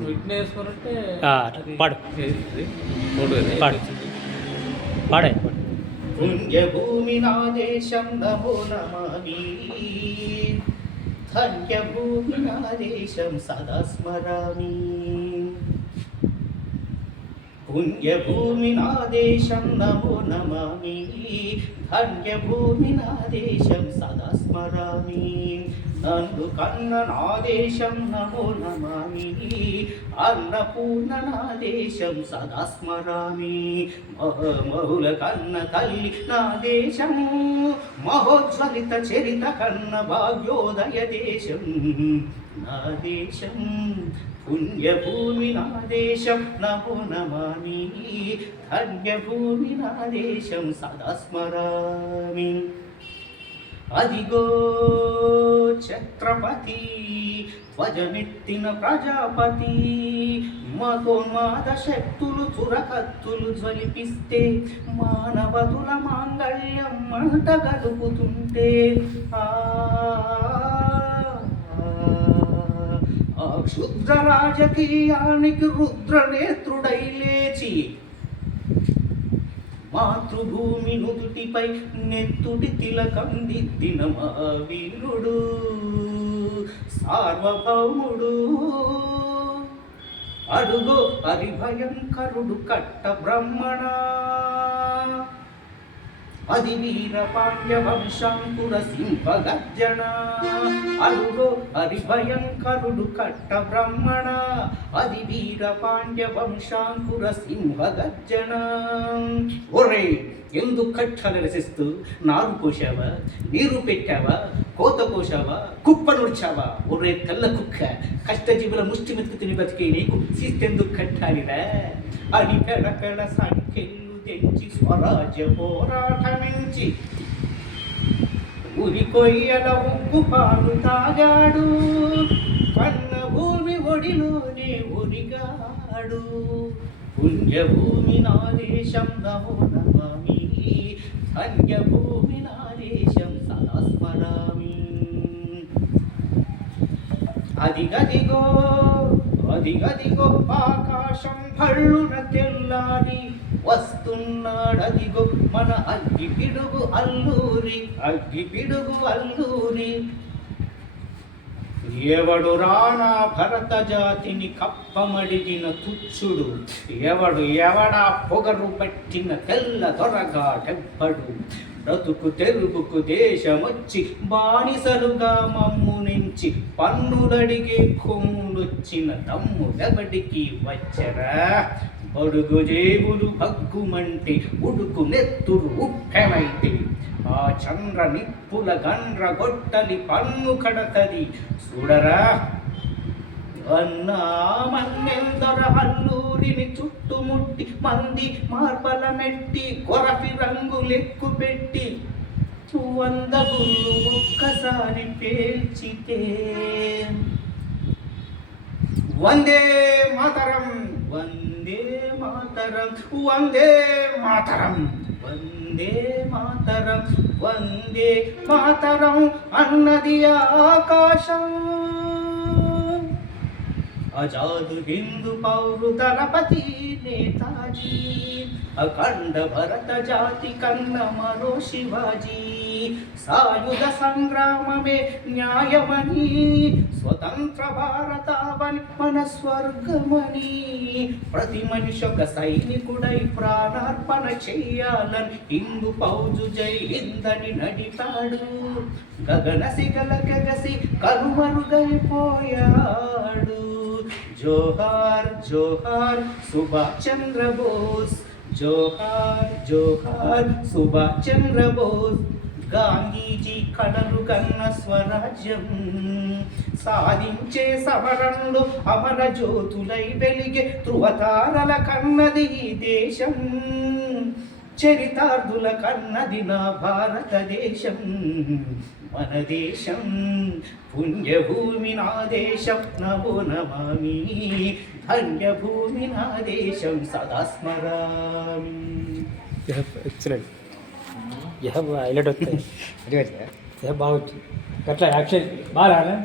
పాడు పాడు పాడే పుణ్యభూమి నా దేశం నమో నమామి, ధన్యభూమి నా దేశం సదా స్మరామి. పుణ్యభూమి నా దేశం నమో నమామి, ధన్యభూమి నా దేశం సదా స్మరామి. నన్ను కన్న నా దేశం నమో నమామి, అన్నపూర్ణ నా దేశం సదా స్మరామి. మహుల కన్న తల్లి నా దేశం, మహోజ్వలిత చరిత కన్న భాగ్యోదయ దేశం నా దేశం. పుణ్యభూమి నా దేశం నమో నమామి, ధన్యభూమి నా దేశం సదా స్మరామి. అదిగో ఛత్రపతి ధ్వజమెత్తిన ప్రజాపతి, మతోన్మాద శక్తులు చురకత్తులు జ్వలిపిస్తే, మానవతుల మాంగళ్యం మంట గడుపుతుంటే, ఆ క్షుద్ర రాజకీయానికి రుద్రనేత్రుడై లేచి, మాతృభూమి నుదుటిపై నెత్తుటి తిలకం దిద్దిన మా వీరుడు సార్వభౌముడు. అడుగో హరిభయంకరుడు కట్ట బ్రహ్మణ, అది వీర పాండ్య వంశాంకుర సింహగర్జన. అడుగో హరిభయంకరుడు కట్ట బ్రహ్మణ, అది వీర పాండ్య వంశాంకుర సింహగర్జన. ఒరే, ఎందుకు కట్టలు రసిస్తూ నారు పోసావా, నీరు పెట్టావా, కోత పోసావా, కుప్ప నుడిచావా? ఒరే తెల్ల కుక్క, కష్టజీవుల ముష్టి మెతుకు తిని బతికే నీకు శిస్తెందుకు కట్టాలిరా అని పెడపెడ సంఖ్యలు తెంచి స్వరాజ్య పోరాటమించి, ఉరి కొయ్యల ఉప్పు పాలు తాగాడు, కన్న భూమి ఒడిలోనే ఒరిగాడు. పుణ్యభూమి నా దేశం నమో నమామి, ధన్యభూమి నా దేశం సదా స్మరామి. అదిగదిగో అదిగదిగో ఆకాశం భళ్ళున తెల్లారి వస్తున్నాడదిగో మన అగ్గి పిడుగు అల్లూరి, అగ్గి పిడుగు అల్లూరి. ఎవడు రానా భరత జాతిని కప్పమడిగిన తుచ్చుడు, ఎవడా పొగరు పట్టిన తెల్ల దొరగాడెవ్వడు. బ్రతుకు తెరుగుకు దేశమొచ్చి బానిసలుగా మమ్ము నుంచి పన్నులడిగే కొమ్ములొచ్చిన తమ్ముడెవడికి వచ్చరా? బడుగు జేబులు భగ్గుమంటే ఉడుకు నెత్తురు ఉప్పెమైతే, ఆ చంద్ర నిప్పుల గండ్ర గొట్టలి పన్ను కడతది చూడరా. అన్నా మన్నెందర అల్లూరిని చుట్టుముట్టి మంది మార్బల మెట్టి, కొరఫి రంగులెక్కు పెట్టి 100 గుళ్ళు ఒక్కసారి పేల్చితే, వందే మాతరం వందే మాతరం వందే మాతరం వందే మాతరం వందే మాతరం అన్నది ఆకాశం. ఆజాదు హిందూ పౌరు దళపతి నేతాజీ, అఖండ భరత జాతి కన్న మరో శివాజీ. సాయుధ సంగ్రామమే న్యాయమని, స్వతంత్ర భారతావని మన స్వర్గమని, ప్రతి మనిషి ఒక సైనికుడై ప్రాణార్పణ చెయ్యాలని హిందూ ఫౌజు జై హిందని నడిపాడు. గగన సిగల గగసి కనుమరుగైపోయాడు. జోహార్ జోహార్ సుభాష్ చంద్ర బోస్, జోహార్ జోహార్ సుభాష్ చంద్ర బోస్. గాంధీజీ కడలు కన్న స్వరాజ్యం సాధించే సమరంలో అమర జ్యోతులై వెలిగే ధృవతారల కన్నది ఈ దేశం. చరితార్థుల కన్నది నా భారతదేశం మన దేశం. పుణ్యభూమి నా దేశం నమో నమామి, ధన్యభూమి నా దేశం సదా స్మరామి. ఎక్సలెంట్. यह हाईलाइट होता है. यह बहुत अच्छा एक्शन बाहर आ रहा है.